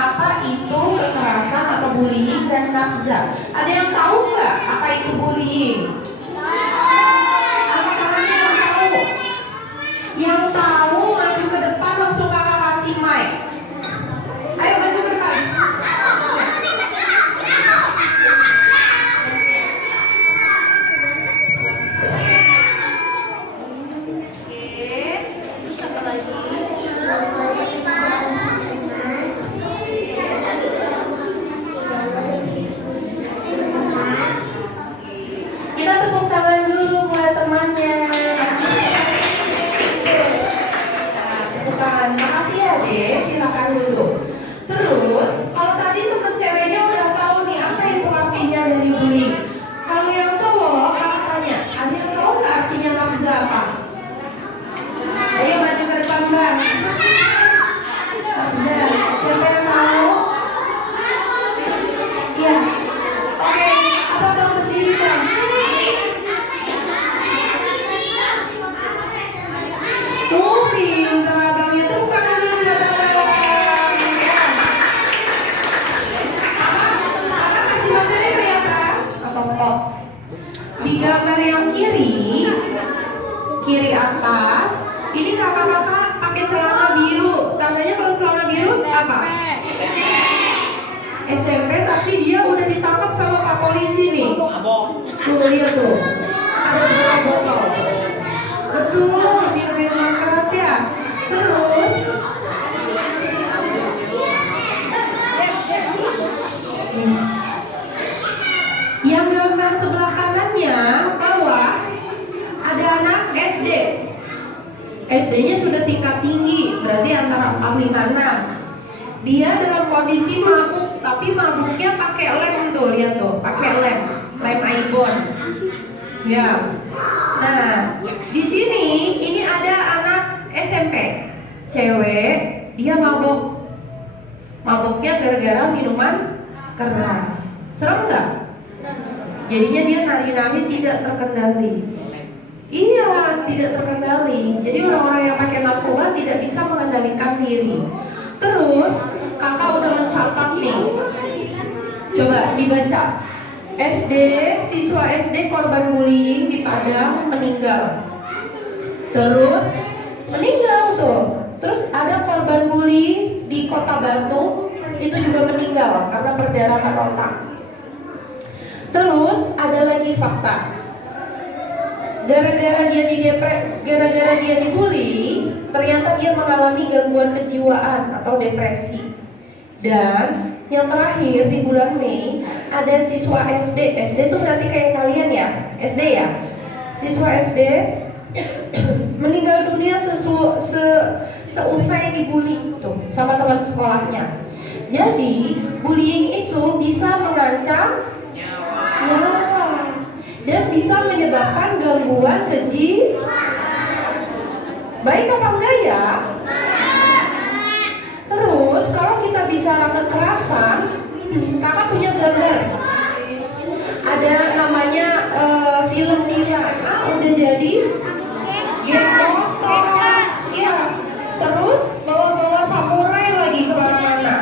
apa itu kekerasan atau bullying dan nafza. Ada yang tahu nggak apa itu bullying? Angkat tangannya yang tahu. Yang tahu maju ke depan, langsung kakak kasih mic. Ayo maju ke depan. Kita tepuk tangan dulu buat temannya. Nah, tepuk tangan. Makasih ya Dek, silakan dulu. Terus, kalau tadi teman ceweknya udah tahu nih apa itu artinya dari bullying. Kalau yang cowok, kakak tanya, ada yang tahu nggak artinya nafza apa? Ayo maju ke depan bang. Nafza, siapa yang tahu? Iya. Oke, apa kamu berdiri bang? Tuh, pintar abangnya tuh bukan dulu datang. Apa kasih materi kelihatan? Atau pop? Di gambar yang kiri atas, ini kakak-kakak pakai celana biru. Namanya kalau celana biru apa? SMP, tapi dia udah ditangkap sama Pak Polisi nih. Tuh lihat tuh, ada dua botol. Betul, minuman keras ya. Terus yang gambar sebelah kanannya bawah ada anak SD. SD-nya sudah tingkat tinggi, berarti antara 4, 5, 6. Dia dalam kondisi mabuk, tapi mabuknya pakai lem tuh, lihat tuh, pakai lem Aibon. Ya. Nah, di sini ini ada anak SMP, cewek, dia mabuk. Mabuknya gara-gara minuman keras. Serem nggak? Jadinya dia nari-nari tidak terkendali. Iya, tidak terkendali. Jadi orang-orang yang pakai narkoba tidak bisa mengendalikan diri. Terus kakak udah mencatat nih. Coba dibaca. Siswa SD korban bullying di Padang meninggal. Terus meninggal tuh. Terus ada korban bullying di Kota Batu, itu juga meninggal karena perdarahan otak. Terus ada lagi fakta. Gara-gara dia dibully, ternyata dia mengalami gangguan kejiwaan atau depresi. Dan yang terakhir di bulan Mei ada siswa SD. SD itu berarti kayak kalian ya, SD ya. Siswa SD meninggal dunia seusai dibully tuh sama teman sekolahnya. Jadi bullying itu bisa mengancam nyawa dan bisa menyebabkan gangguan baik apa enggak ya? Terus kalau kita bicara kekerasan, kakak punya gambar. Ada namanya film Nia. Udah jadi game motor. Ya. Terus bawa-bawa samurai lagi kemana-mana.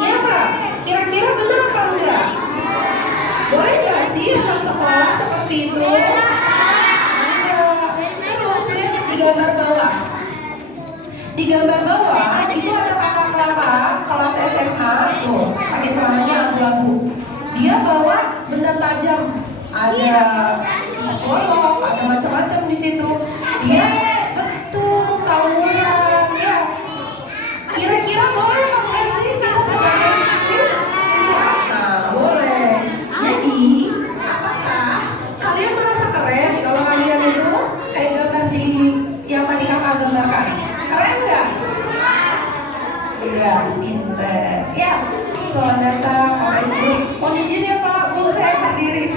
Iya kak? Kira-kira benar apa enggak? Boleh nggak sih anak sekolah seperti itu? Terus di gambar bawah. Di gambar bawah itu ada kakak-kakak kelas SMA tuh, pakai celananya abu-abu. Dia bawa benda tajam, ada golok, ada macam-macam di situ. Dia betul tawuran ya. Kira-kira boleh nggak sih kita sebagai siswa? Nah, boleh. Jadi, apakah kalian merasa keren kalau kalian itu kayak gambar di yang tadi kakak gambarkan? Keren nggak? Enggak, pinter. Ya, selamat datang Bapak Ibu. Mohon izin ya Pak, Bu, saya berdiri.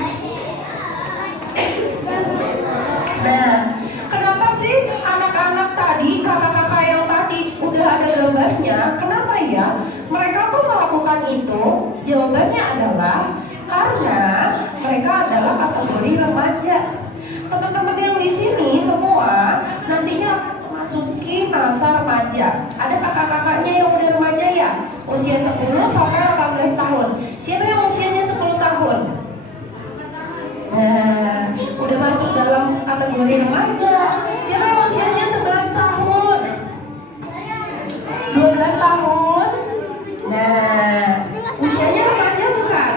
Nah, kenapa sih anak-anak tadi, kakak-kakak yang tadi udah ada gambarnya, kenapa ya mereka kok melakukan itu? Jawabannya adalah karena mereka adalah kategori remaja. Teman-teman yang di sini semua nantinya akan memasuki masa remaja. Ada kakak-kakaknya yang udah remaja ya? Usia 10 sampai 18 tahun. Siapa yang usianya 10 tahun? Nah, udah masuk dalam kategori remaja. Siapa yang usianya 11 tahun? 12 tahun? Nah, usianya remaja bukan?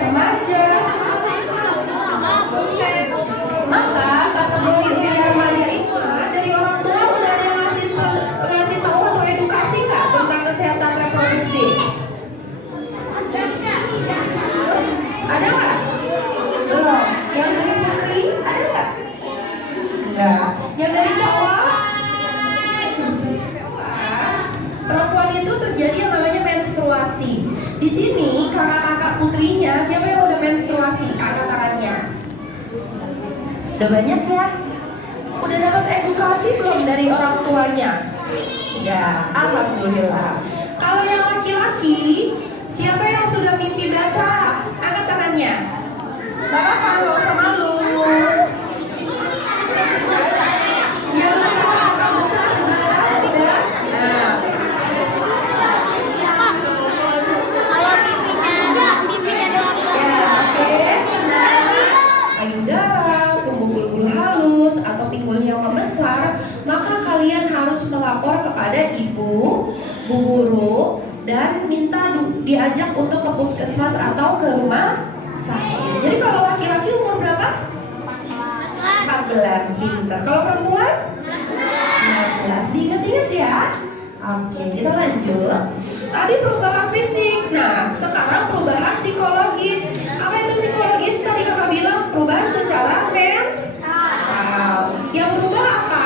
Remaja. Maka kategori usia remaja itu dari orang tua udah ada yang ngasih tahu atau edukasi nggak tentang kesehatan reproduksi? Ada nggak? Belum. Yang dari putri ada nggak? Enggak. Yang dari cowok? Perempuan itu terjadi yang namanya menstruasi. Di sini kakak-kakak putrinya siapa yang udah menstruasi? Angkat tangannya. Udah banyak ya? Udah dapat edukasi belum dari orang tuanya? Ya, alhamdulillah. Kalau yang laki-laki, siapa yang sudah mimpi basah? Angkat tangannya. Gak apa-apa, gak usah malu. Yang basah, udah. Nah, Kalau mimpinya doang. ya, oke. Payudara, tumbuh bulu-bulu halus atau pinggul yang membesar, maka kalian harus melapor kepada ibu, bu guru, dan minta diajak untuk ke puskesmas atau ke rumah sakit. Jadi kalau laki-laki umur berapa? 14, pintar. Kalau perempuan? 16, diingat-ingat ya. Oke, kita lanjut. Tadi perubahan fisik. Nah, sekarang perubahan psikologis. Apa itu psikologis? Tadi kakak bilang perubahan secara mental. Yang berubah apa?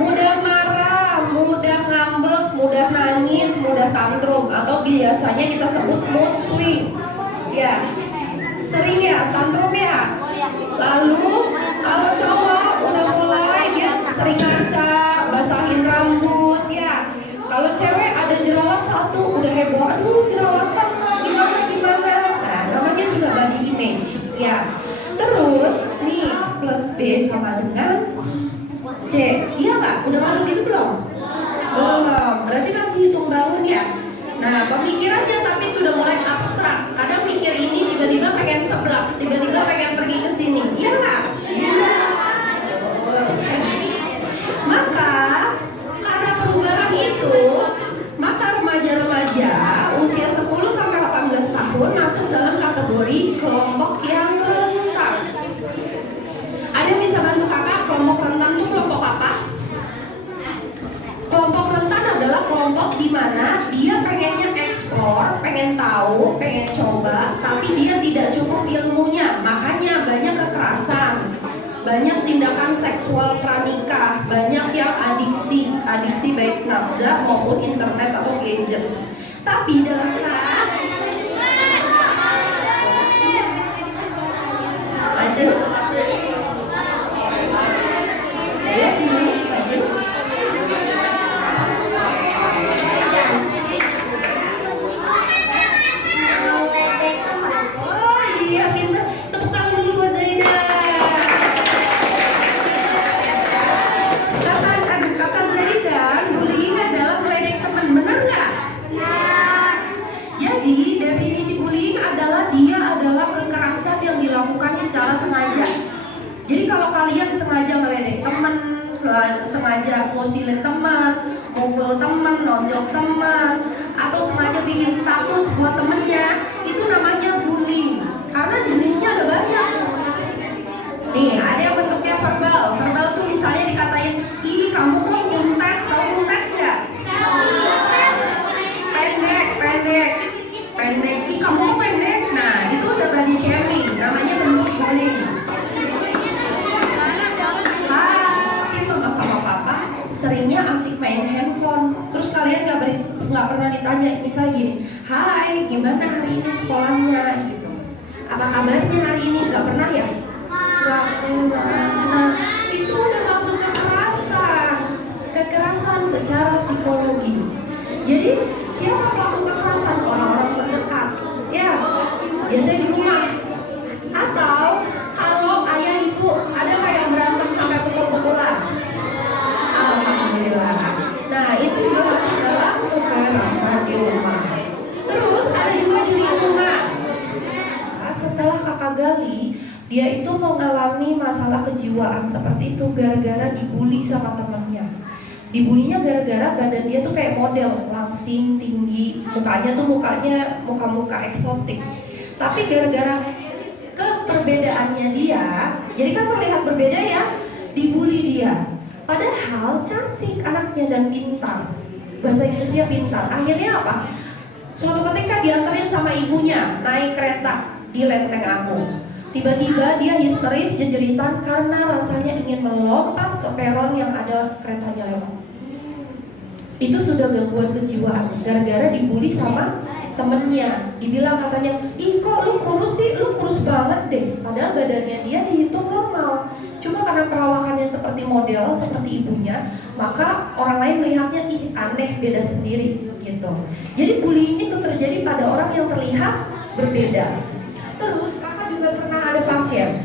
Mudah marah, mudah ngambek, mudah nangis, mudah tantrum, atau biasanya kita sebut mood swing. Ya, sering ya tantrum ya. Lalu kalau cowok udah mulai dia sering ngaca, basahin rambut ya. Kalau cewek ada jerawat satu udah heboh, aduh jerawatan gimana. Nah, namanya sudah body image ya. Terus nih plus B sama dengan C, iya nggak? Udah masuk itu belum? Belum, berarti masih hitung bangun ya. Nah, pemikirannya tapi sudah mulai abstrak. Kadang mikir ini tiba-tiba pengen seblak, tiba-tiba pengen pergi ke sini, iya nggak? Iya. Maka karena perubahan itu, maka remaja-remaja usia 10 sampai 18 tahun masuk dalam kategori kelompok yang rentan. Ada yang bisa bantu kakak? Kelompok rentan itu kelompok apa? Kelompok rentan adalah kelompok di mana dia pengennya eksplor, pengen tahu, pengen coba, tapi dia tidak cukup ilmunya. Makanya banyak kekerasan, banyak tindakan seksual pranikah, banyak yang adiksi baik nafsa maupun internet atau gadget. Tapi dalam lanjut. Ya, sini, lanjut. Oh iya, pintar. Tepuk tangan dulu buat Zaida. Kata Zaida, bullying adalah meledek teman, benar nggak? Jadi definisi bullying adalah dia adalah kekerasan yang dilakukan secara sengaja. Jadi kalau kalian sengaja meledek teman, sengaja ngusilin teman, mukul teman, nonjok teman, atau sengaja bikin status buat temennya, itu namanya bullying. Karena jenisnya ada banyak. Nih, ada yang bentuknya verbal. Verbal tuh misalnya dikatain, ih kamu kok kuntet, tahu kuntet nggak? Pendek, ih kamu kok pendek. Nah, itu udah body shaming, namanya bentuk bullying. Tapi mama sama papa seringnya asik main handphone. Terus kalian nggak pernah ditanya, misalnya gini, hai gimana hari ini sekolahnya gitu. Apa kabarnya hari ini? Nggak pernah ya? Nggak pernah. Nah, itu udah masuk kekerasan secara psikologis. Jadi siapa pelaku kekerasan? Orang-orang terdekat. Ya, biasanya di rumah. Atau kalau ayah ibu ada nggak yang berantem sampai pukul-pukulan? Alhamdulillah. Dia itu mengalami masalah kejiwaan seperti itu gara-gara dibully sama temannya. Dibulinya gara-gara badan dia tuh kayak model, langsing, tinggi, mukanya tuh muka-muka eksotik. Tapi gara-gara keperbedaannya dia, jadi kan terlihat berbeda ya, dibully dia. Padahal cantik anaknya dan pintar, bahasa Inggrisnya pintar. Akhirnya apa? Suatu ketika diantarin sama ibunya naik kereta di Lenteng Agung. Tiba-tiba dia histeris, jejeritan karena rasanya ingin melompat ke peron yang ada keretanya lewat. Itu sudah gangguan kejiwaan gara-gara dibully sama temennya. Dibilang katanya, ih kok lu kurus sih, lu kurus banget deh. Padahal badannya dia dihitung normal. Cuma karena perawakannya seperti model, seperti ibunya, maka orang lain melihatnya, ih aneh, beda sendiri gitu. Jadi bullying itu terjadi pada orang yang terlihat berbeda. Terus kakak juga pernah ada pasien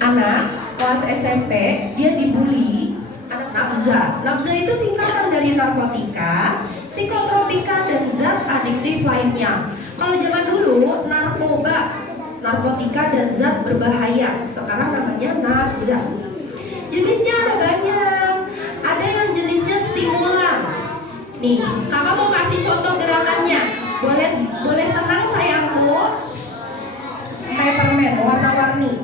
anak kelas SMP, dia dibully, anak nafza. Nafza itu singkatan dari narkotika, psikotropika, dan zat adiktif lainnya. Kalau zaman dulu narkoba, narkotika, dan zat berbahaya. Sekarang namanya nafza. Jenisnya ada banyak. Ada yang jenisnya stimulan. Nih, kakak mau kasih contoh gerakannya. Boleh tenang sayangku. Peppermint warna-warni.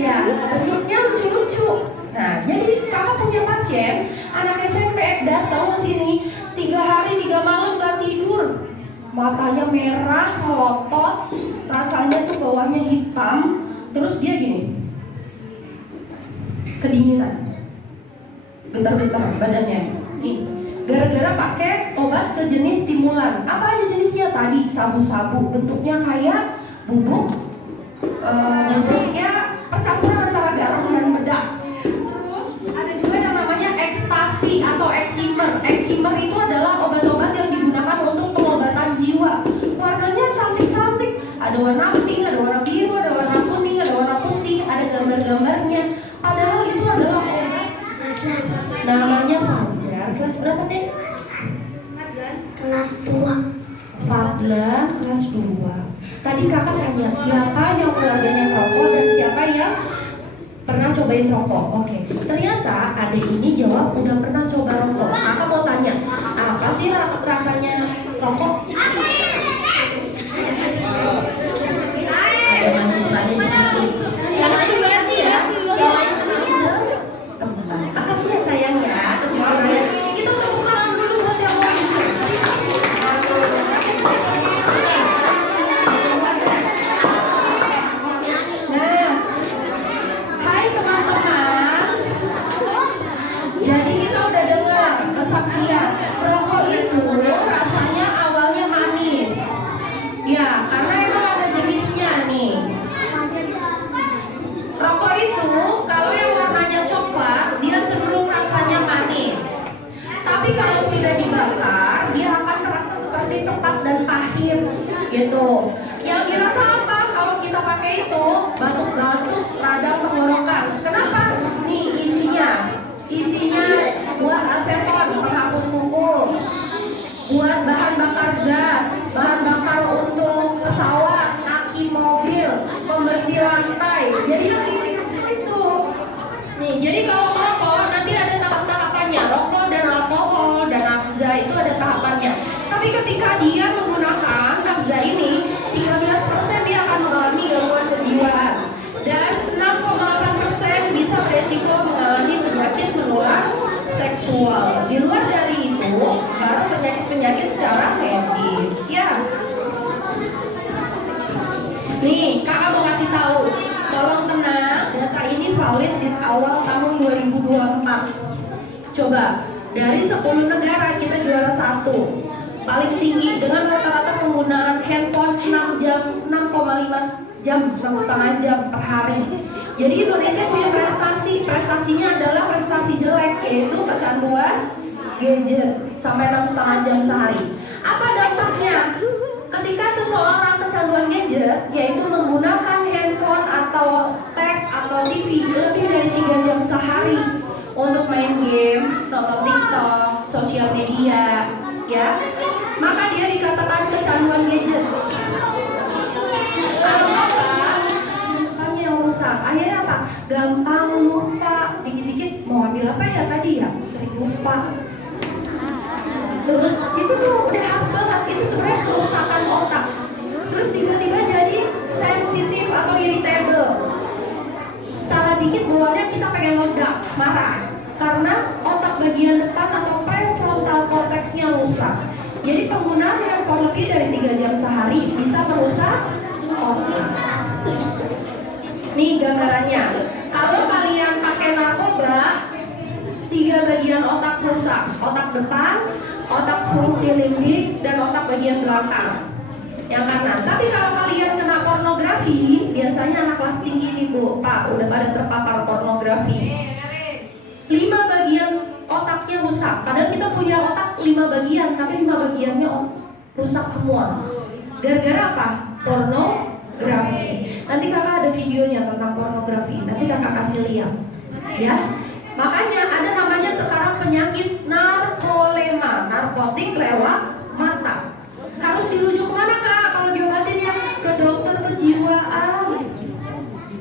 Ya, bentuknya lucu-lucu. Nah, jadi kakak punya pasien anak SMP datang ke sini 3 hari 3 malam gak tidur, matanya merah, melotot, rasanya tuh bawahnya hitam, terus dia gini, kedinginan, getar-getar badannya. Nih, gara-gara pakai obat sejenis stimulan. Apa aja jenisnya tadi? Sabu-sabu, bentuknya kayak bubuk, bentuknya percampuran antara garam dan bedak. Ada juga yang namanya ekstasi atau eksimer. Eksimer itu adalah obat-obat yang digunakan untuk pengobatan jiwa. Warnanya cantik-cantik. Ada warna pink, ada warna biru, ada warna kuning, ada warna putih, ada gambar-gambarnya. Padahal itu adalah obat. Namanya Fajar. Kelas berapa deh? Kelas 2. Fadlan kelas 2. Tadi kakak tanya siapa yang keluarganya rokok dan siapa yang pernah cobain rokok. Oke. Ternyata adik ini jawab udah pernah coba rokok. Kakak mau tanya, apa sih rasanya rokok? Ada manis-manis sedikit. Yang lain berarti ya? Yang lain kembang. Apa sih sayang ya? Kita tepuk tangan dulu buat yang mau ikut. Nah, hai teman-teman. Jadi kita udah dengar kesaksian rokok itu rasanya awalnya manis. Ya, karena emang ada jenisnya nih. Rokok itu kalau yang warnanya coklat dia cenderung rasanya manis. Tapi kalau sudah dibakar dia akan terasa seperti sepat dan pahit gitu. Yang dirasa apa kalau kita pakai itu? Batuk-batuk, radang tenggorokan. Kenapa? Nih isinya buat aseton, penghapus kuku, buat bahan bakar gas, bahan bakar untuk pesawat, aki mobil, pembersih lantai. Jadi yang ini itu. Nih, jadi kalau rokok nanti ada tahap-tahapannya. Rokok dan alkohol dan nafza itu ada tahapannya. Tapi ketika dia menggunakan nafza ini, 13% dia akan mengalami gangguan kejiwaan dan 6,8% bisa beresiko mengalami penyakit menular seksual. Di luar dari itu, baru penyakit-penyakit secara medis. Ya. Nih, kakak mau kasih tahu. Tolong tenang, data ini valid di awal tahun 2024. Coba, dari 10 negara kita juara 1. Paling tinggi dengan rata-rata penggunaan handphone 6 jam, 6,5 jam, 6,5 jam per hari. Jadi Indonesia punya prestasinya adalah prestasi jelek, yaitu kecanduan gadget sampai 6,5 jam sehari. Apa dampaknya? Ketika seseorang kecanduan gadget, yaitu menggunakan handphone atau tab atau TV lebih dari 3 jam sehari untuk main game, nonton TikTok, sosial media, ya, maka dia dikatakan kecanduan gadget. Atau apa? Yang yang lebih dari 3 jam sehari bisa merusak otak. Nih gambarannya. Kalau kalian pakai narkoba, 3 bagian otak rusak: otak depan, otak fungsi limbik, dan otak bagian belakang yang kanan. Tapi kalau kalian kena pornografi, biasanya anak kelas tinggi nih Bu, Pak, udah pada terpapar pornografi, 5 bagian otaknya rusak. Padahal kita punya otak 5 bagian, tapi 5 bagiannya rusak semua. Gara-gara apa? Pornografi. Nanti kakak ada videonya tentang pornografi, nanti kakak kasih lihat ya. Makanya ada namanya sekarang penyakit narkolema, narkotik lewat mata. Harus dirujuk kemana Kak? Kalau diobatin ya ke dokter kejiwaan.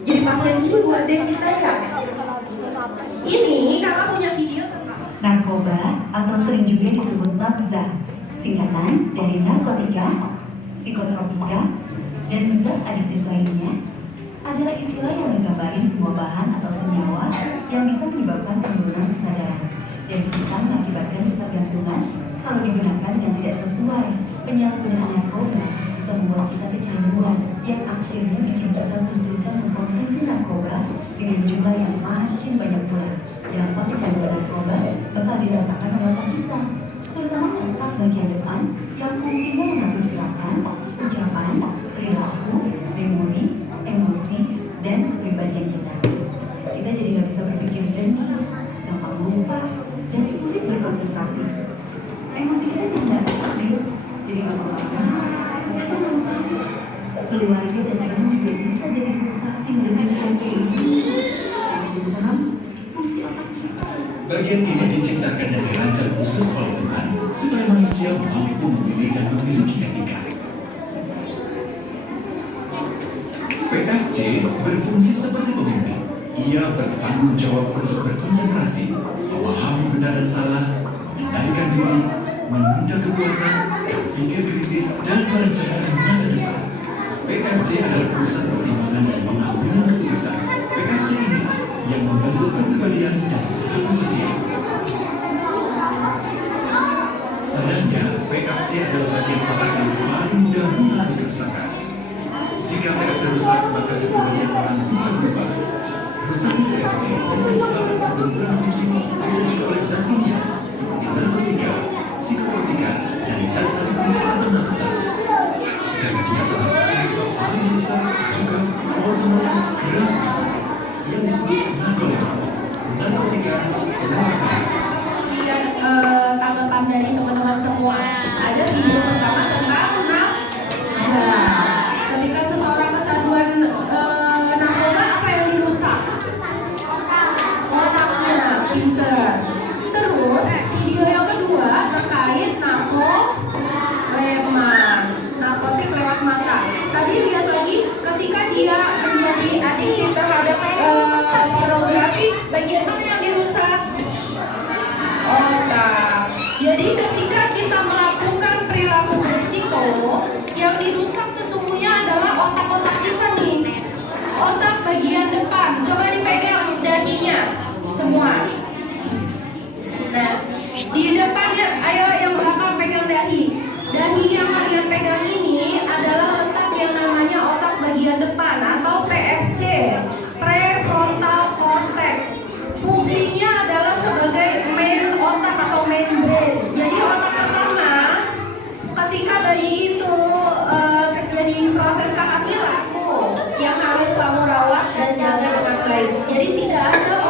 Jadi pasien jiwa deh kita ya. Ini kakak punya video tentang narkoba atau sering juga disebut nafza, singkatan dari narkotika, psikotropika, dan zat adiktif lainnya, adalah istilah yang menggambarin sebuah bahan atau senyawa yang bisa menyebabkan penurunan kesadaran dan bisa mengakibatkan ketergantungan kalau digunakan dengan tidak sesuai. Penyalahgunaan narkoba bisa membuat kita kecanduan yang akhirnya bikin kita terus-terusan mengkonsumsi narkoba dengan jumlah yang makin banyak pula. Dampak kecanduan narkoba bakal dirasakan oleh otak kita, terutama otak bagian depan yang fungsinya mengatur gerakan, ucapan, perilaku, memori, emosi, dan kepribadian kita. Kita jadi nggak bisa berpikir jernih, gampang lupa, dan sulit berkonsentrasi. Emosi kita yang nggak stabil, jadi gampang marah, keluarga dan teman juga bisa jadi frustasi mendengarkan kayak gini. Bagian ini diciptakan dan dirancang khusus oleh Tuhan supaya manusia mampu memilih dan memiliki etika. PFC berfungsi seperti pemimpin. Ia bertanggung jawab untuk berkonsentrasi, memahami benar dan salah, mengendalikan diri, menunda kepuasan, berpikir kritis, dan merencanakan masa depan. PFC adalah pusat pertimbangan dan pengambilan keputusan. PFC ini yang membentuk kepribadian dan perilaku sosial. Sayangnya, PFC adalah bagian otak yang paling mudah mengalami kerusakan. Jika PFC rusak, maka kepribadian orang bisa berubah. Rusaknya PFC bisa disebabkan benturan fisik, bisa juga oleh zat kimia seperti narkotika, psikotropika, dan zat adiktif atau nafsa. Dan jika paling rusak juga pornografi yang disebut narkotika. Tanggapan dari teman-teman semua. Ada video pertama tentang nafza. Ketika seseorang kecanduan narkoba, apa yang dirusak? Otaknya, pinter. Terus video yang kedua terkait narkolema, narkotik lewat mata. Tadi lihat lagi, ketika dia menjadi adiksi terhadap pornografi, bagian mana yang dirusak? Otak. Jadi ketika kita melakukan perilaku berisiko, yang dirusak sesungguhnya adalah otak-otak kita nih. Otak bagian depan. Coba dipegang dahinya semua. Nah, di depannya, ayo yang belakang pegang dahi. Dahi yang kalian pegang ini adalah letak yang namanya otak bagian depan atau PFC, prefrontal cortex. Fungsinya adalah sebagai main otak atau main brain. Jadi otak pertama, ketika bayi itu terjadi proses kehamilan, yang harus kamu rawat dan jaga dengan baik. Jadi tidak ada